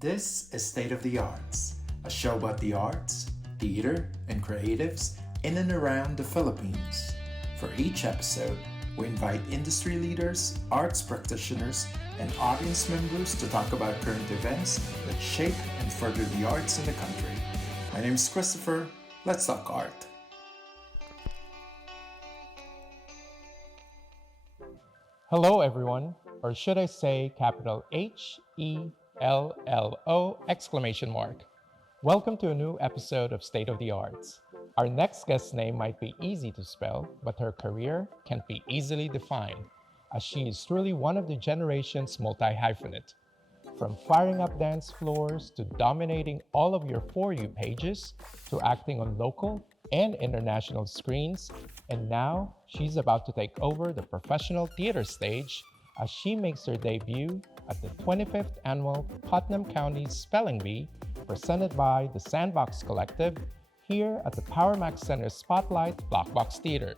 This is State of the Arts, a show about the arts, theater, and creatives in and around the Philippines. For each episode, we invite industry leaders, arts practitioners, and audience members to talk about current events that shape and further the arts in the country. My name is Christopher. Let's talk art. Hello, everyone, or should I say capital HELLO exclamation mark. Welcome to a new episode of State of the Arts. Our next guest's name might be easy to spell, but her career can't be easily defined, as she is truly one of the generation's multi-hyphenate. From firing up dance floors to dominating all of your For You pages to acting on local and international screens, and now she's about to take over the professional theater stage as she makes her debut at the 25th Annual Putnam County Spelling Bee presented by the Sandbox Collective here at the PowerMac Center Spotlight Black Box Theater.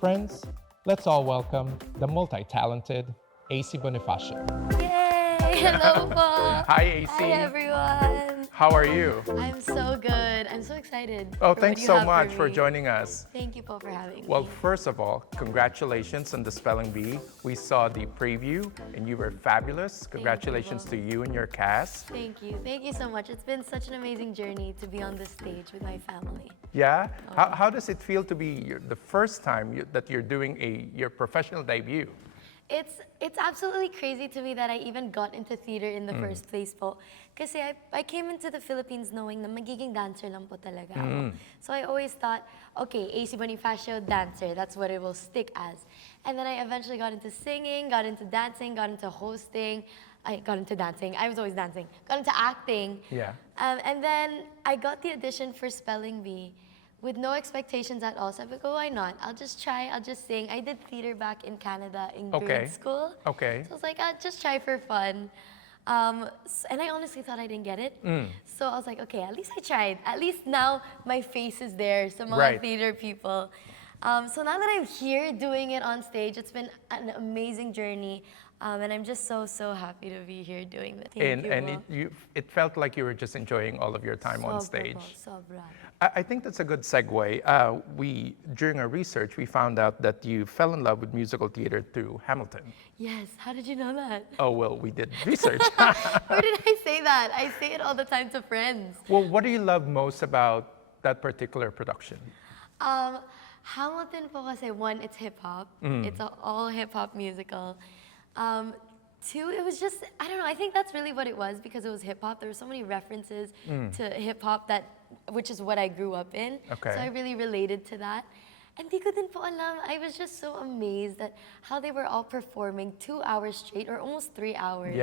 Friends, let's all welcome the multi-talented AC Bonifacio. Yay! Hello po! Hi, AC. Hi, everyone! How are you? I'm so good. I'm so excited. Oh, for thanks what you so have much for me. joining us. Thank you po for having Well, me. first of all, congratulations on the Spelling Bee. We saw the preview and you were fabulous. Congratulations to you and your cast. Thank you. Thank you so much. It's been such an amazing journey to be on this stage with my family. Yeah? How does it feel to be the first time that you're doing your professional debut? It's absolutely crazy to me that I even got into theater in the first place po. Kasi I came into the Philippines knowing na magiging dancer lang po talaga ako. So I always thought, okay, AC Bonifacio, dancer, that's what it will stick as. And then I eventually got into singing, got into dancing, got into hosting. I got into dancing. I was always dancing. Got into acting. Yeah. And then I got the audition for Spelling Bee with no expectations at all. So I was like, oh, why not? I'll just try, I'll just sing. I did theater back in Canada in grade school. Okay. So I was like, I'll just try for fun. And I honestly thought I didn't get it. So I was like, okay, at least I tried. At least now my face is there, some other theater people. So now that I'm here doing it on stage, it's been an amazing journey. And I'm just so happy to be here doing this. Thank you. It felt like you were just enjoying all of your time on stage. Sobra. I think that's a good segue. During our research, we found out that you fell in love with musical theater through Hamilton. Yes, how did you know that? Oh, well, we did research. Where did I say that? I say it all the time to friends. Well, what do you love most about that particular production? Hamilton po kasi, one, it's hip-hop. It's an all hip-hop musical. Two, it was just, I don't know, I think that's really what it was because it was hip-hop. There were so many references to hip-hop which is what I grew up in. Okay. So I really related to that. And di ko din po alam, I was just so amazed at how they were all performing 2 hours straight or almost 3 hours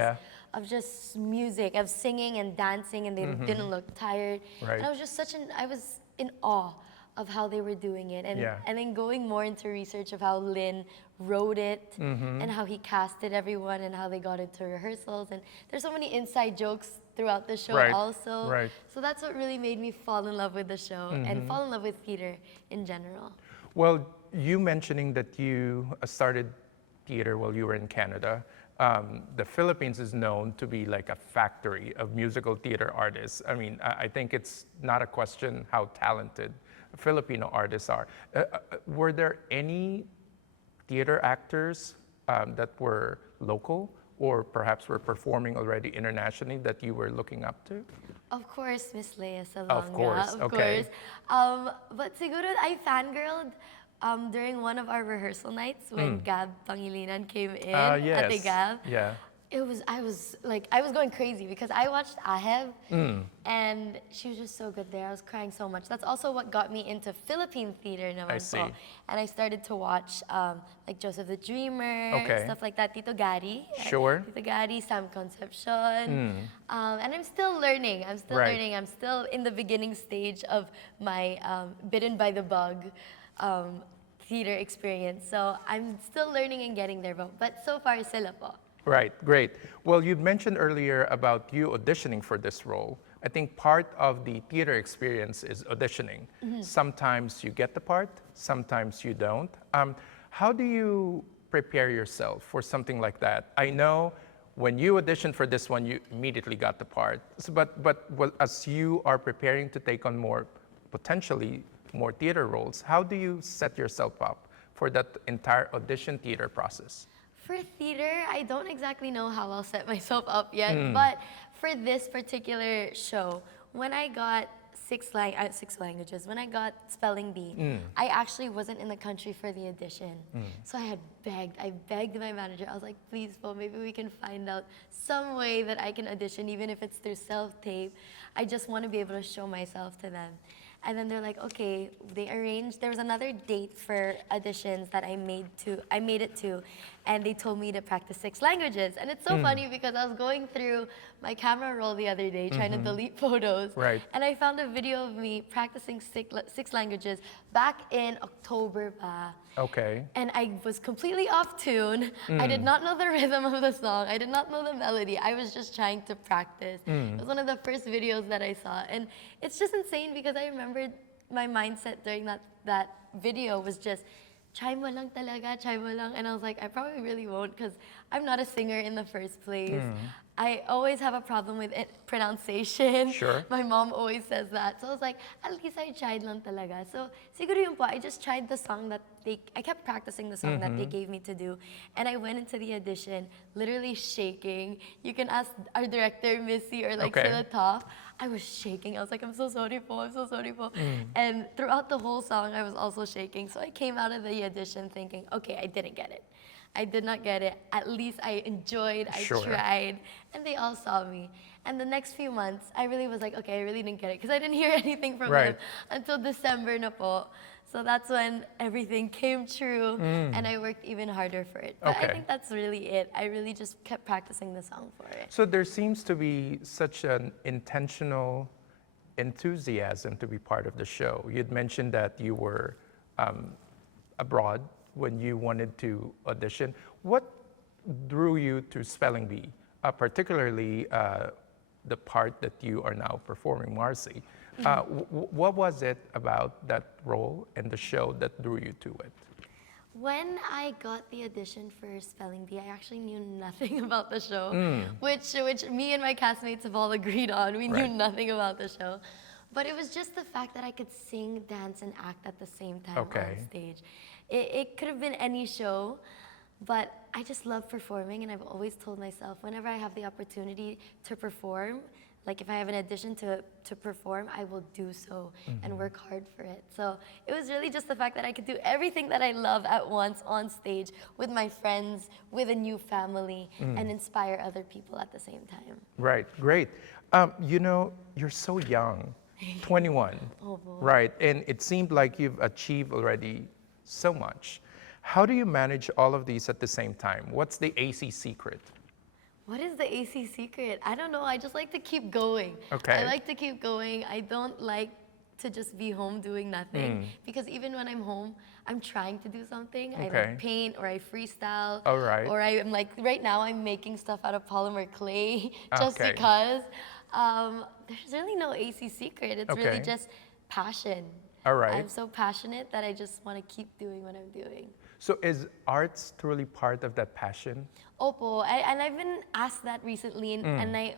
of just music, of singing and dancing, and they didn't look tired. Right. And I was just I was in awe of how they were doing it. And then going more into research of how Lin wrote it and how he casted everyone and how they got into rehearsals. And there's so many inside jokes throughout the show also. Right. So that's what really made me fall in love with the show and fall in love with theater in general. Well, you mentioning that you started theater while you were in Canada. The Philippines is known to be like a factory of musical theater artists. I mean, I think it's not a question how talented Filipino artists are. Were there any theater actors that were local or perhaps were performing already internationally that you were looking up to? Of course, Miss Lea Salonga. Of course, okay. But siguro I fangirled during one of our rehearsal nights when Gab Pangilinan came in at the Gab. Yeah. I was going crazy because I watched Aheb and she was just so good there. I was crying so much. That's also what got me into Philippine theater naman I see. po. And I started to watch like Joseph the Dreamer, stuff like that, Tito Gary. Sure. Tito Gary, Sam Concepcion. And I'm still learning. I'm still in the beginning stage of my bitten by the bug theater experience. So I'm still learning and getting there, but so far sila po. Right, great. Well, you mentioned earlier about you auditioning for this role. I think part of the theater experience is auditioning. Sometimes you get the part, sometimes you don't. How do you prepare yourself for something like that? I know when you auditioned for this one, you immediately got the part. So, but as you are preparing to take on potentially more theater roles, how do you set yourself up for that entire audition theater process? For theater, I don't exactly know how I'll set myself up yet, but for this particular show, when I got six languages, when I got spelling bee, I actually wasn't in the country for the audition. So I begged my manager, I was like, please, Paul, maybe we can find out some way that I can audition, even if it's through self-tape. I just want to be able to show myself to them. And then they're like, okay, they arranged, there was another date for auditions that I made it to, and they told me to practice 6 languages. And it's so funny because I was going through my camera roll the other day trying to delete photos. Right. And I found a video of me practicing 6 languages back in October pa. Okay. And I was completely off tune. I did not know the rhythm of the song. I did not know the melody. I was just trying to practice. It was one of the first videos that I saw. And it's just insane because I remembered my mindset during that video was just, try mo lang talaga, try mo lang. And I was like, I probably really won't because I'm not a singer in the first place. I always have a problem with pronunciation. Sure. My mom always says that. So I was like, at least I tried lang talaga. So siguro yun po, I just tried the song I kept practicing the song that they gave me to do. And I went into the audition literally shaking. You can ask our director, Missy, or like Sila Top. I was shaking. I was like, I'm so sorry po, I'm so sorry po. And throughout the whole song, I was also shaking. So I came out of the audition thinking, okay, I didn't get it. I did not get it. At least I enjoyed, I tried, and they all saw me. And the next few months, I really was like, okay, I really didn't get it because I didn't hear anything from them until December na po. So that's when everything came true, and I worked even harder for it. But I think that's really it. I really just kept practicing the song for it. So there seems to be such an intentional enthusiasm to be part of the show. You'd mentioned that you were abroad when you wanted to audition. What drew you to Spelling Bee, particularly the part that you are now performing, Marcy? What was it about that role and the show that drew you to it? When I got the audition for Spelling Bee, I actually knew nothing about the show, which me and my castmates have all agreed on. We knew nothing about the show. But it was just the fact that I could sing, dance, and act at the same time on stage. It could have been any show, but I just love performing, and I've always told myself whenever I have the opportunity to perform, like if I have an audition to perform, I will do so and work hard for it. So it was really just the fact that I could do everything that I love at once on stage with my friends, with a new family, and inspire other people at the same time. Right, great. You know, you're so young, 21, right? And it seemed like you've achieved already so much. How do you manage all of these at the same time? What's the AC secret? What is the AC secret? I don't know. I just like to keep going. Okay. I like to keep going. I don't like to just be home doing nothing because even when I'm home, I'm trying to do something. I like paint or I freestyle. All right. Or I'm like, right now I'm making stuff out of polymer clay just because. There's really no AC secret. It's really just passion. All right. I'm so passionate that I just want to keep doing what I'm doing. So is arts truly part of that passion? Opo, and I've been asked that recently, and I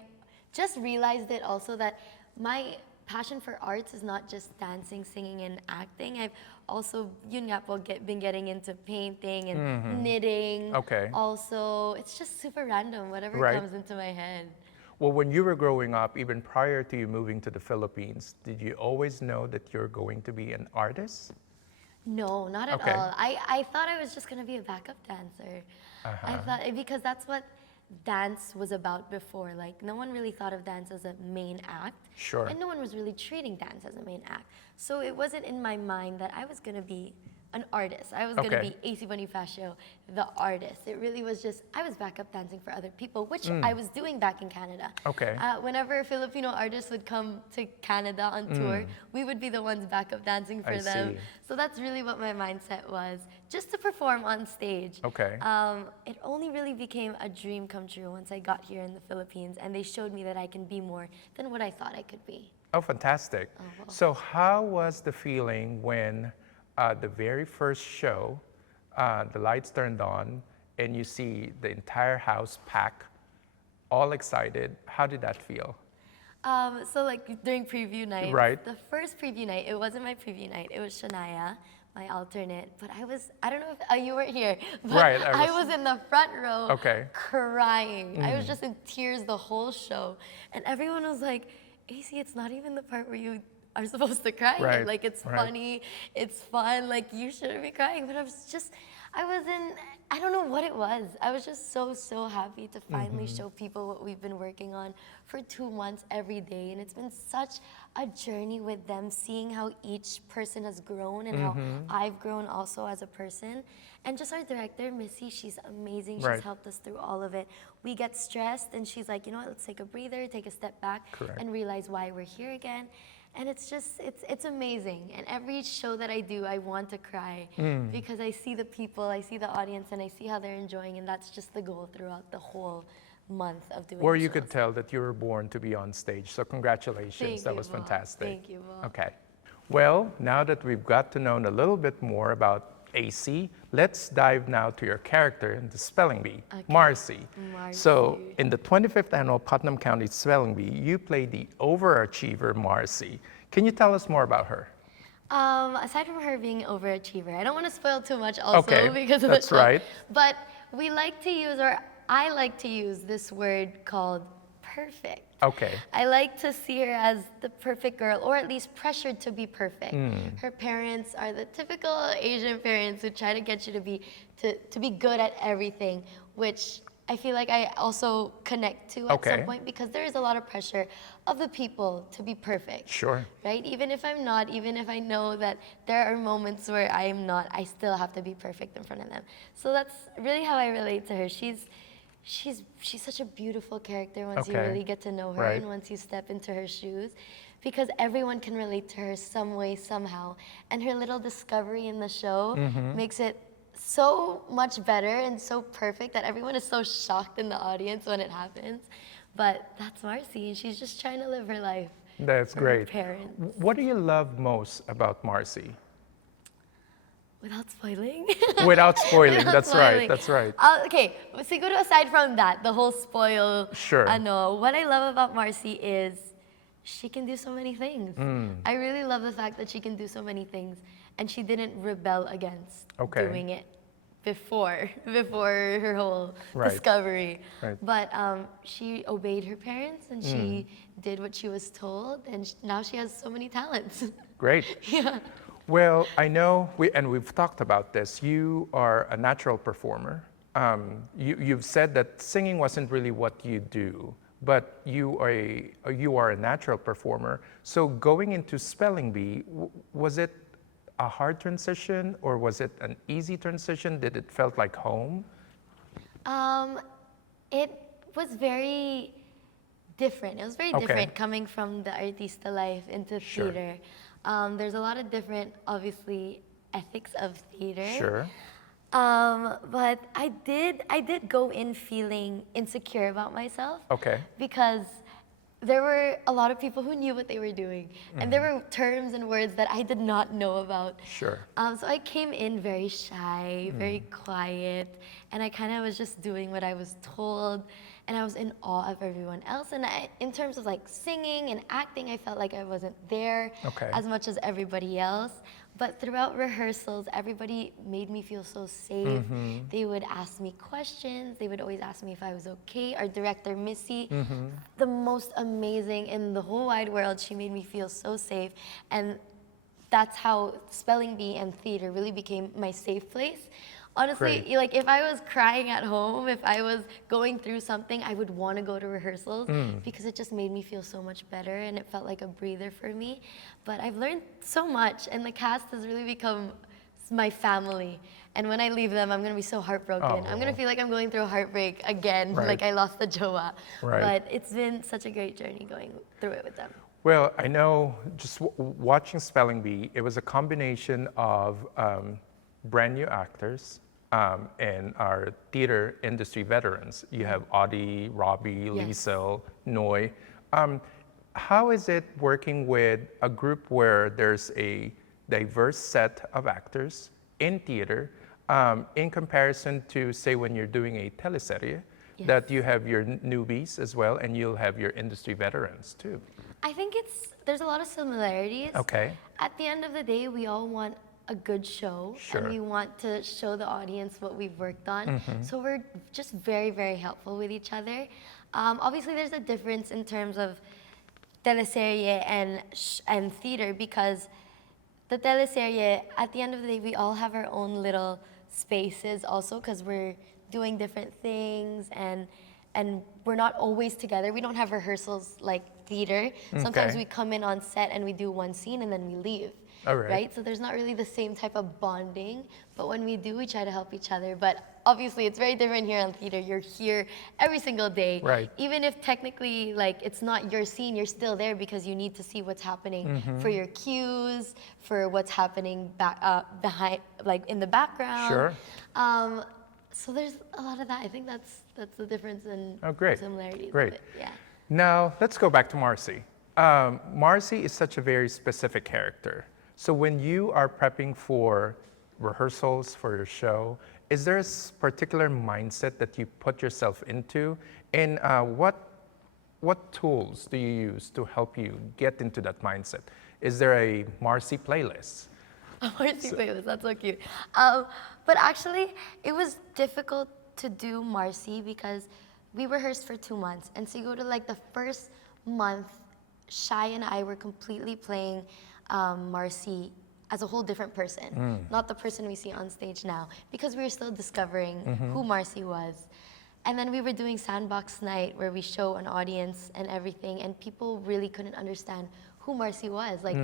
just realized it also that my passion for arts is not just dancing, singing, and acting. I've also, yun nga po, been getting into painting and knitting. Okay. Also, it's just super random, whatever comes into my head. Well, when you were growing up, even prior to you moving to the Philippines, did you always know that you're going to be an artist? No, not at all. I thought I was just going to be a backup dancer. I thought, because that's what dance was about before. Like, no one really thought of dance as a main act. Sure. And no one was really treating dance as a main act. So it wasn't in my mind that I was going to be an artist. I was going to be AC Bonifacio, the artist. It really was just, I was backup dancing for other people, which I was doing back in Canada. Okay. Whenever Filipino artists would come to Canada on tour, we would be the ones backup dancing for them. See. So that's really what my mindset was, just to perform on stage. Okay. It only really became a dream come true once I got here in the Philippines, and they showed me that I can be more than what I thought I could be. Oh, fantastic. So how was the feeling when the very first show, the lights turned on, and you see the entire house packed all excited. How did that feel? So like during preview night, Right. the first preview night, it wasn't my preview night, it was Shania, my alternate, but I don't know if you weren't here, but Right, I was in the front row Okay. crying. I was just in tears the whole show. And everyone was like, AC, it's not even the part where you are supposed to cry. Right, Like it's right. funny, it's fun, like you shouldn't be crying. But I don't know what it was. I was just so happy to finally show people what we've been working on for 2 months every day. And it's been such a journey with them, seeing how each person has grown and how I've grown also as a person. And just our director, Missy, she's amazing. Right. She's helped us through all of it. We get stressed and she's like, you know what, let's take a breather, take a step back Correct. and realize why we're here again. And it's just, it's amazing. And every show that I do, I want to cry because I see the people, I see the audience, and I see how they're enjoying, and that's just the goal throughout the whole month of doing Or the you could shows. tell that you were born to be on stage. So congratulations, Thank that you, was Bob. fantastic. Thank you, Bob. Okay. Well, now that we've got to know a little bit more about AC, let's dive now to your character in the spelling bee, Okay. Marcy. Marcy. So in the 25th annual Putnam County Spelling Bee, you played the overachiever Marcy. Can you tell us more about her? Aside from her being an overachiever, I don't want to spoil too much also Okay, because of that's the show. right. But we like to use, or I like to use this word called perfect. Okay. I like to see her as the perfect girl, or at least pressured to be perfect. Her parents are the typical Asian parents who try to get you to be good at everything, which I feel like I also connect to at some Okay. point because there is a lot of pressure of the people to be perfect. Sure. Right? Even if I'm not, even if I know that there are moments where I am not, I still have to be perfect in front of them. So that's really how I relate to her. She's such a beautiful character once you Okay. really get to know her Right. and once you step into her shoes, because everyone can relate to her some way, somehow. And her little discovery in the show makes it so much better and so perfect that everyone is so shocked in the audience when it happens. But that's Marcy, and she's just trying to live her life. That's for her great. parents. What do you love most about Marcy? Without spoiling? Without spoiling, Without that's spoiling. right, that's right. Okay, siguro aside from that, the whole spoil, Sure. what I love about Marcy is she can do so many things. I really love the fact that she can do so many things, and she didn't rebel against Okay. doing it before her whole Right. discovery. Right. But she obeyed her parents, and she did what she was told, and now she has so many talents. Great. Yeah. Well, I know, we've talked about this, you are a natural performer. You've said that singing wasn't really what you do, but you are a natural performer. So going into spelling bee, was it a hard transition or was it an easy transition? Did it felt like home? It was very different. It was very Okay. different coming from the artista life into Sure. theater. There's a lot of different, obviously, ethics of theater. Sure. But I did go in feeling insecure about myself. Okay. Because there were a lot of people who knew what they were doing. And there were terms and words that I did not know about. Sure. So I came in very shy, very quiet, and I kind of was just doing what I was told, and I was in awe of everyone else. And in terms of like singing and acting, I felt like I wasn't there Okay. as much as everybody else. But throughout rehearsals, everybody made me feel so safe. They would ask me questions. They would always ask me if I was okay. Our director, Missy, the most amazing in the whole wide world. She made me feel so safe. And that's how spelling bee and theater really became my safe place. Honestly, Great. like if I was crying at home, if I was going through something, I would want to go to rehearsals because it just made me feel so much better and it felt like a breather for me. But I've learned so much, and the cast has really become my family. And when I leave them, I'm going to be so heartbroken. I'm going to feel like I'm going through a heartbreak again, Right. like I lost the jowa. Right. But it's been such a great journey going through it with them. Well, I know just watching Spelling Bee, it was a combination of brand new actors and our theater industry veterans. You have Audie, Robbie, Yes. Liesel, Noy. How is it working with a group where there's a diverse set of actors in theater in comparison to, say, when you're doing a teleserie that you have your newbies as well, and you'll have your industry veterans too. I think there's a lot of similarities. Okay. At the end of the day, we all want a good show, Sure. and we want to show the audience what we've worked on. So we're just very, very helpful with each other. Obviously, there's a difference in terms of teleserye and theater, because the teleserye, at the end of the day, we all have our own little spaces also, because we're doing different things, and we're not always together. We don't have rehearsals like theater. Sometimes we come in on set and we do one scene and then we leave. All right. Right? So there's not really the same type of bonding, but when we do, we try to help each other. But obviously, it's very different here on theater. You're here every single day. Right. Even if technically, like, it's not your scene, you're still there because you need to see what's happening for your cues, for what's happening behind, like, in the background. Sure. So there's a lot of that. I think that's the difference in similarities. Great. Of it. Yeah. Now, let's go back to Marcy. Marcy is such a very specific character. So when you are prepping for rehearsals for your show, is there a particular mindset that you put yourself into? And what tools do you use to help you get into that mindset? Is there a Marcy playlist? A Marcy playlist, that's so cute. But actually, it was difficult to do Marcy because we rehearsed for 2 months. And so you go to like the first month, Shai and I were completely playing Marcy as a whole different person, not the person we see on stage now, because we were still discovering who Marcy was. And then we were doing Sandbox night where we show an audience and everything, and people really couldn't understand who Marcy was. Like,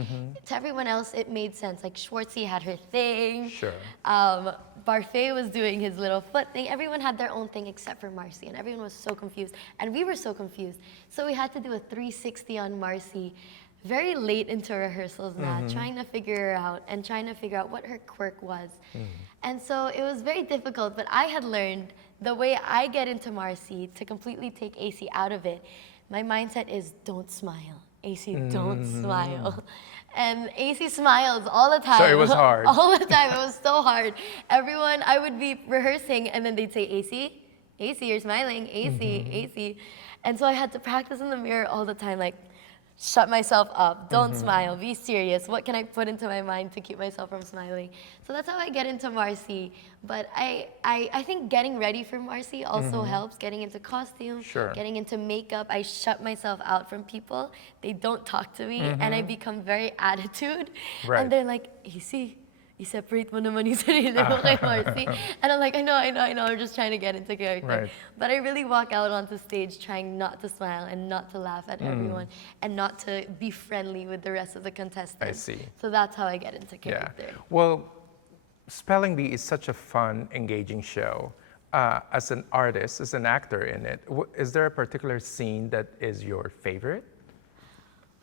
to everyone else, it made sense. Like, Schwartzy had her thing. Sure. Barfay was doing his little foot thing. Everyone had their own thing except for Marcy, and everyone was so confused. And we were so confused. So we had to do a 360 on Marcy very late into rehearsals now, trying to figure her out and trying to figure out what her quirk was. And so it was very difficult, but I had learned the way I get into Marcy to completely take AC out of it. My mindset is don't smile. AC, don't smile. And AC smiles all the time. So it was hard. All the time, it was so hard. Everyone, I would be rehearsing and then they'd say, AC, AC, you're smiling, AC, AC. And so I had to practice in the mirror all the time, like, shut myself up, don't smile, be serious. What can I put into my mind to keep myself from smiling? So that's how I get into Marcy. But I think getting ready for Marcy also helps, getting into costume, getting into makeup. I shut myself out from people. They don't talk to me, and I become very attitude. Right. And they're like, AC, i-separate mo naman yung sarili mo kay Marcy. And I'm like, I know, I'm just trying to get into character. Right. But I really walk out onto stage trying not to smile and not to laugh at everyone and not to be friendly with the rest of the contestants. I see. So that's how I get into character. Yeah. Well, Spelling Bee is such a fun, engaging show. As an artist, as an actor in it, is there a particular scene that is your favorite?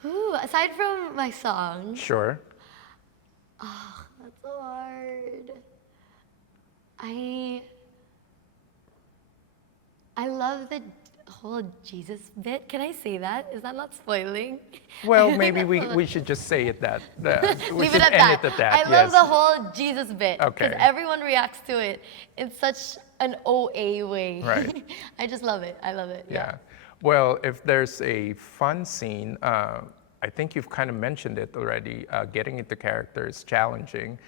Ooh, aside from my song. Sure. Oh, that's so hard. I love the whole Jesus bit. Can I say that? Is that not spoiling? Well, maybe we should just say it that. We Leave should it at end that. it at that. I love the whole Jesus bit. Okay. Because everyone reacts to it in such an OA way. Right. I just love it. I love it. Yeah. Well, if there's a fun scene, I think you've kind of mentioned it already. Getting into character is challenging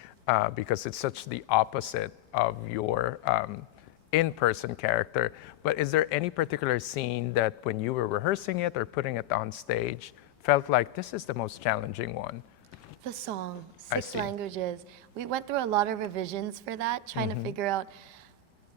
because it's such the opposite of your in-person character. But is there any particular scene that when you were rehearsing it or putting it on stage, felt like this is the most challenging one? The song, I 6 see. languages. We went through a lot of revisions for that, trying to figure out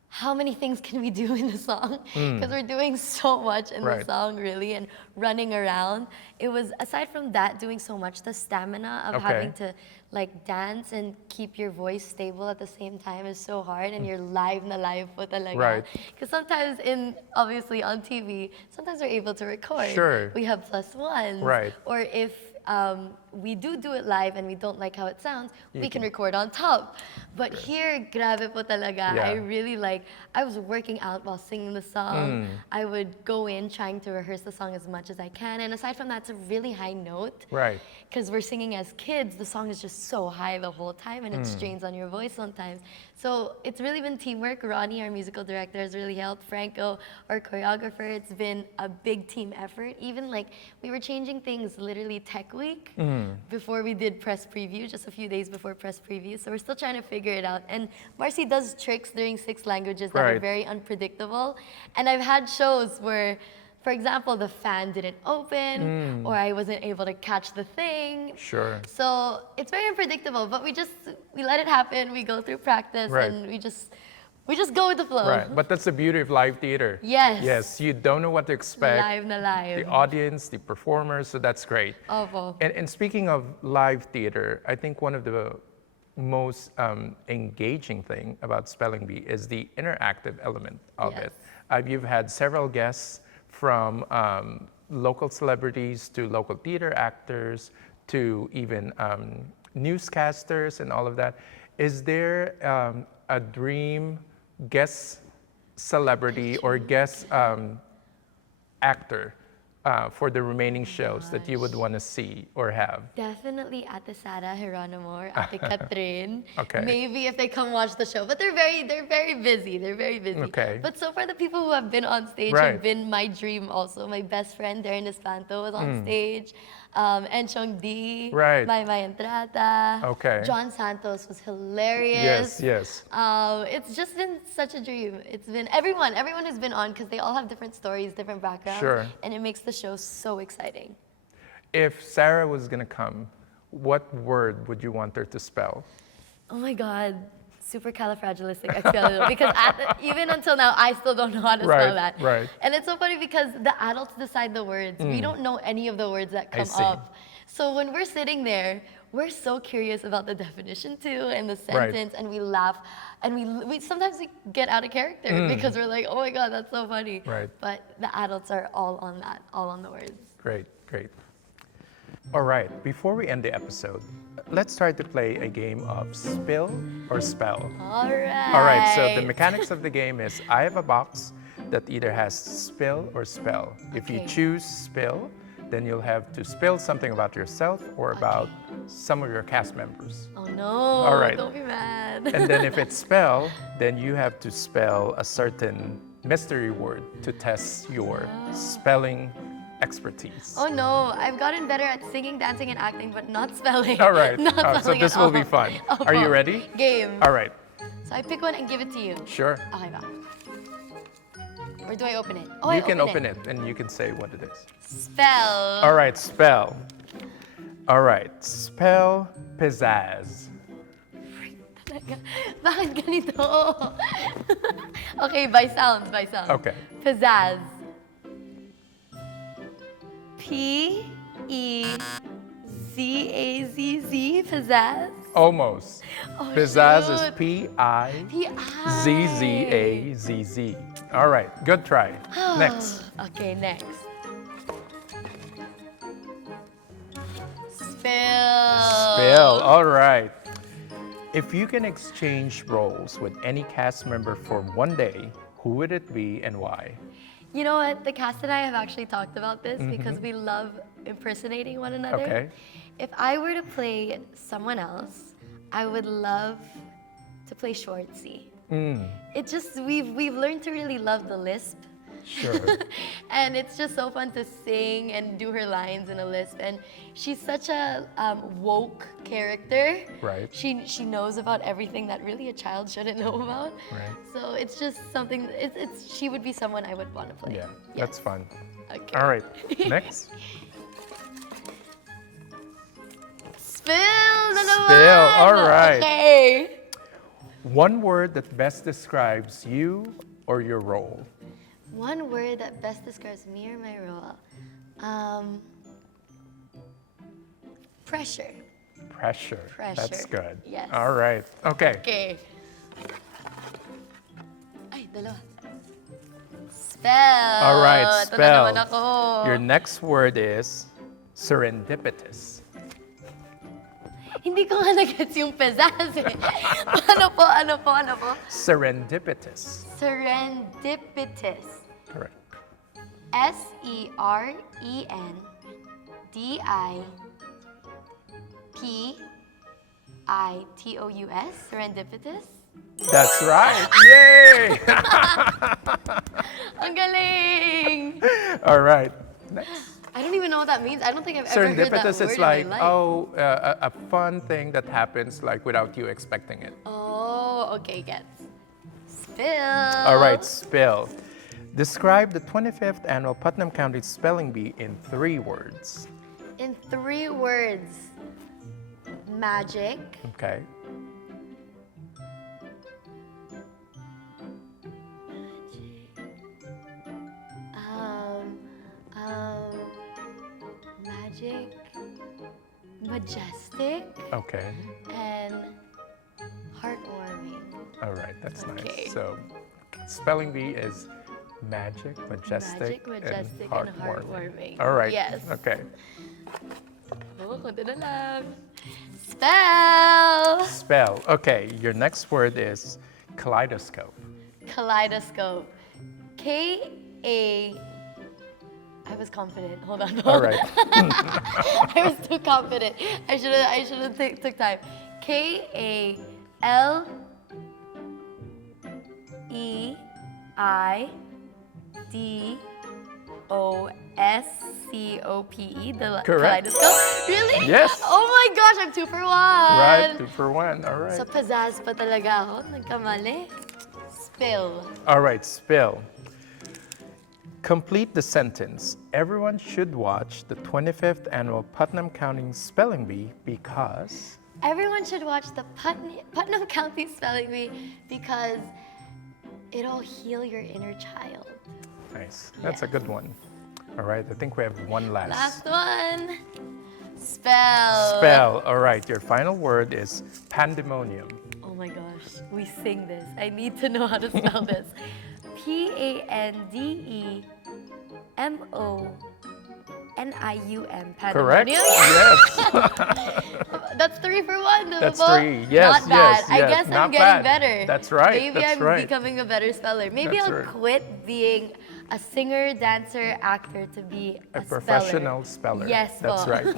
how many things can we do in the song? Because we're doing so much in the song, really, and running around. It was, aside from that, doing so much, the stamina of having to like dance and keep your voice stable at the same time is so hard, and you're live na live po talaga. Right. Because sometimes obviously on TV, sometimes we're able to record. Sure. We have +1s. Right. Or if we do it live and we don't like how it sounds, we can record on top. But here, grabe po talaga. Yeah. I really I was working out while singing the song. I would go in trying to rehearse the song as much as I can. And aside from that, it's a really high note. Right. Because we're singing as kids, the song is just so high the whole time and it strains on your voice sometimes. So it's really been teamwork. Ronnie, our musical director, has really helped. Franco, our choreographer, it's been a big team effort. Even like we were changing things literally tech week before we did press preview, just a few days before press preview. So we're still trying to figure it out. And Marcy does tricks during 6 languages that are very unpredictable. And I've had shows where, for example, the fan didn't open, or I wasn't able to catch the thing. Sure. So it's very unpredictable, but we let it happen. We go through practice, and we just go with the flow. Right, but that's the beauty of live theater. Yes. Yes, you don't know what to expect. Live na live. The audience, the performers, so that's great. Opo. And speaking of live theater, I think one of the most engaging thing about Spelling Bee is the interactive element of it. You've had several guests from local celebrities to local theater actors to even newscasters and all of that. Is there a dream guest celebrity or guest actor for the remaining shows that you would want to see or have? Definitely Ate Sara Geronimo or Ate Catherine. Okay. Maybe if they come watch the show, but they're very busy. They're very busy. Okay. But so far, the people who have been on stage have been my dream. Also, my best friend Ernest was on stage. Enchong D. Right. My Entrata. Okay. John Santos was hilarious. Yes. It's just been such a dream. It's been everyone who's been on, because they all have different stories, different backgrounds. Sure. And it makes the show so exciting. If Sarah was gonna come, what word would you want her to spell? Oh my God, supercalifragilisticexpialidocious. Because even until now, I still don't know how to spell that. Right. And it's so funny because the adults decide the words. We don't know any of the words that come up. So when we're sitting there, we're so curious about the definition too and the sentence, and we laugh, and we sometimes we get out of character because we're like, oh my God, that's so funny. Right. But the adults are all on that, all on the words. Great. All right, before we end the episode, let's try to play a game of spill or spell. All right. All right, so the mechanics of the game is I have a box that either has spill or spell. If you choose spill, then you'll have to spill something about yourself or about some of your cast members. Oh no, All right. Don't be mad. And then if it's spell, then you have to spell a certain mystery word to test your spelling expertise. Oh no, I've gotten better at singing, dancing, and acting, but not spelling. All right, Not so spelling this at will be all. fun. Are you ready? Game. All right, So I pick one and give it to you. sure. Okay, ba. Or do I open it? Oh, You I can open it and you can say what it is. Spell. All right, spell. All right, spell pizzazz. Talaga. Bakit ganito? Okay, by sound. Okay. Pizzazz. P-E-Z-A-Z-Z. Pizzazz. Almost. Oh, Pizzazz is shoot. P-I-Z-Z-A-Z-Z. All right, good try. Next. Okay, next. Spill. All right. If you can exchange roles with any cast member for one day, who would it be and why? You know what? The cast and I have actually talked about this because we love impersonating one another. Okay. If I were to play someone else, I would love to play Shortsy. It just we've learned to really love the lisp. Sure. And it's just so fun to sing and do her lines in a lisp. And she's such a woke character. Right. She knows about everything that really a child shouldn't know about. Right. So it's just something. She would be someone I would want to play. Yeah, Yes. that's fun. Okay. All right, next. Spill na naman! Spill, all right. Okay. One word that best describes you or your role. One word that best describes me or my role. Pressure. Pressure. That's Pressure. good. Yes. All right. Okay. Okay. Ay, dalawa. Spell. All right, Ito na spell. naman ako. Your next word is serendipitous. Hindi ko nga nag-gets yung pizzazz eh. Ano po? Serendipitous. Serendipitous. Correct. Serendipitous. Serendipitous. That's right. Yay! Ang galing! All right. Next. I don't even know what that means. I don't think I've ever heard that word Serendipitous is in my like, life. a fun thing that happens like without you expecting it. Oh, okay, gets. Spill. All right, spill. Describe the 25th annual Putnam County Spelling Bee in 3 words. In 3 words. Magic. Okay. Magic. Majestic. Okay. And heartwarming. All right, that's Okay. nice. So, spelling bee is magic, majestic, Majestic, and and heartwarming. heartwarming. All right. Yes. Okay. Oh, konti na lang. Spell. Spell. Okay. Your next word is kaleidoscope. Kaleidoscope. K-A. I was confident. Hold on. All right. I was too confident. I should have took time. Kaleidoscope. The Correct. kaleidoscope. Really? Yes. Oh my gosh, I'm 2 for 1. Right. 2 for 1. All right. So pizzazz pa talaga ako. Nagkamali. Spill. All right. Spill. Complete the sentence. Everyone should watch the 25th annual Putnam County Spelling Bee because. Everyone should watch the Putnam County Spelling Bee because it'll heal your inner child. Nice. That's a Yes. good one. All right. I think we have one last. Last one. Spell. Spell. All right. Your final word is pandemonium. Oh my gosh, we sing this. I need to know how to spell this. Pandemonium. Correct? Pandemonium. Yes. That's 3 for 1. That's diba? 3. Yes, Not bad. yes, I yes. guess I'm Not getting bad. better. That's right. Maybe That's I'm right. becoming a better speller. Maybe That's I'll right. quit being a singer, dancer, actor to be A a professional speller. Yes, That's po. right.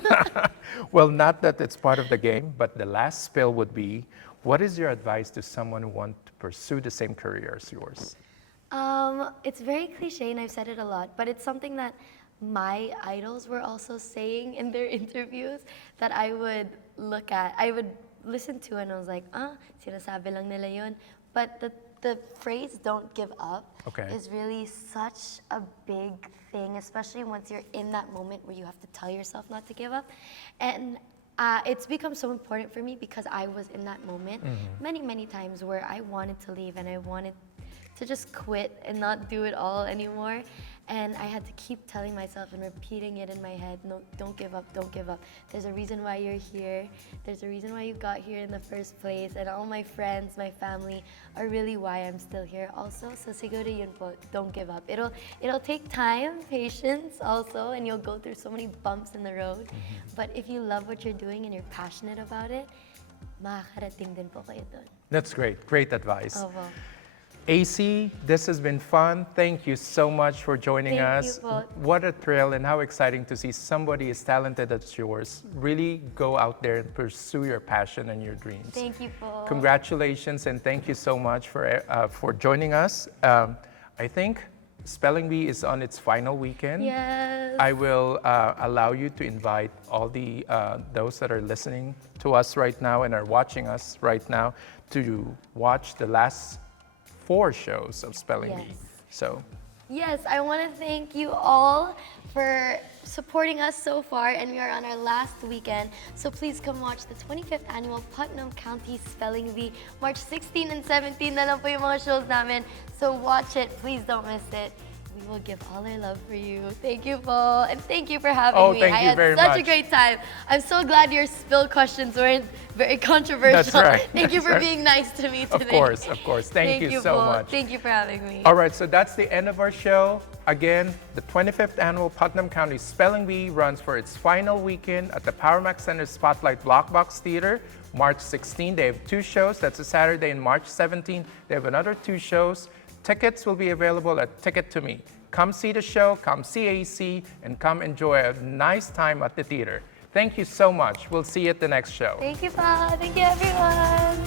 Well, not that it's part of the game, but the last spill would be, what is your advice to someone who wants to pursue the same career as yours? It's very cliche and I've said it a lot, but it's something that my idols were also saying in their interviews that I would look at, I would listen to and I was like, sinasabi lang nila yun. But the phrase "don't give up" Okay. is really such a big thing, especially once you're in that moment where you have to tell yourself not to give up. And it's become so important for me because I was in that moment many, many times where I wanted to leave and I wanted to just quit and not do it all anymore. And I had to keep telling myself and repeating it in my head, no, don't give up, don't give up. There's a reason why you're here. There's a reason why you got here in the first place. And all my friends, my family are really why I'm still here also. So siguro yun po, don't give up. It'll take time, patience also, and you'll go through so many bumps in the road. But if you love what you're doing and you're passionate about it, makakarating din po kayo dun. That's great. Great advice. Opo. AC, this has been fun. Thank you so much for joining Thank us. you po. What a thrill and how exciting to see somebody as talented as yours really go out there and pursue your passion and your dreams. Thank you po. Congratulations and thank you so much for joining us. I think Spelling Bee is on its final weekend. Yes. I will allow you to invite all the those that are listening to us right now and are watching us right now to watch the last 4 shows of Spelling Bee. Yes. So, Yes, I want to thank you all for supporting us so far, and we are on our last weekend. So please come watch the 25th annual Putnam County Spelling Bee, March 16 and 17 na lang po yung mga shows namin. So watch it, please don't miss it. We will give all our love for you. Thank you po, and thank you for having me. Thank you very I had such a much. great time. I'm so glad your spill questions weren't very controversial. That's right. Thank you That's for right. being nice to me today. of course. Thank you so po. much. Thank you for having me. All right, so that's the end of our show. Again, the 25th annual Putnam County Spelling Bee runs for its final weekend at the PowerMac Center Spotlight Block Box Theater, March 16. They have 2 shows. That's a Saturday, and March 17. They have another 2 shows. Tickets will be available at Ticket to Me. Come see the show, come see AC, and come enjoy a nice time at the theater. Thank you so much. We'll see you at the next show. Thank you, Pa. Thank you, everyone.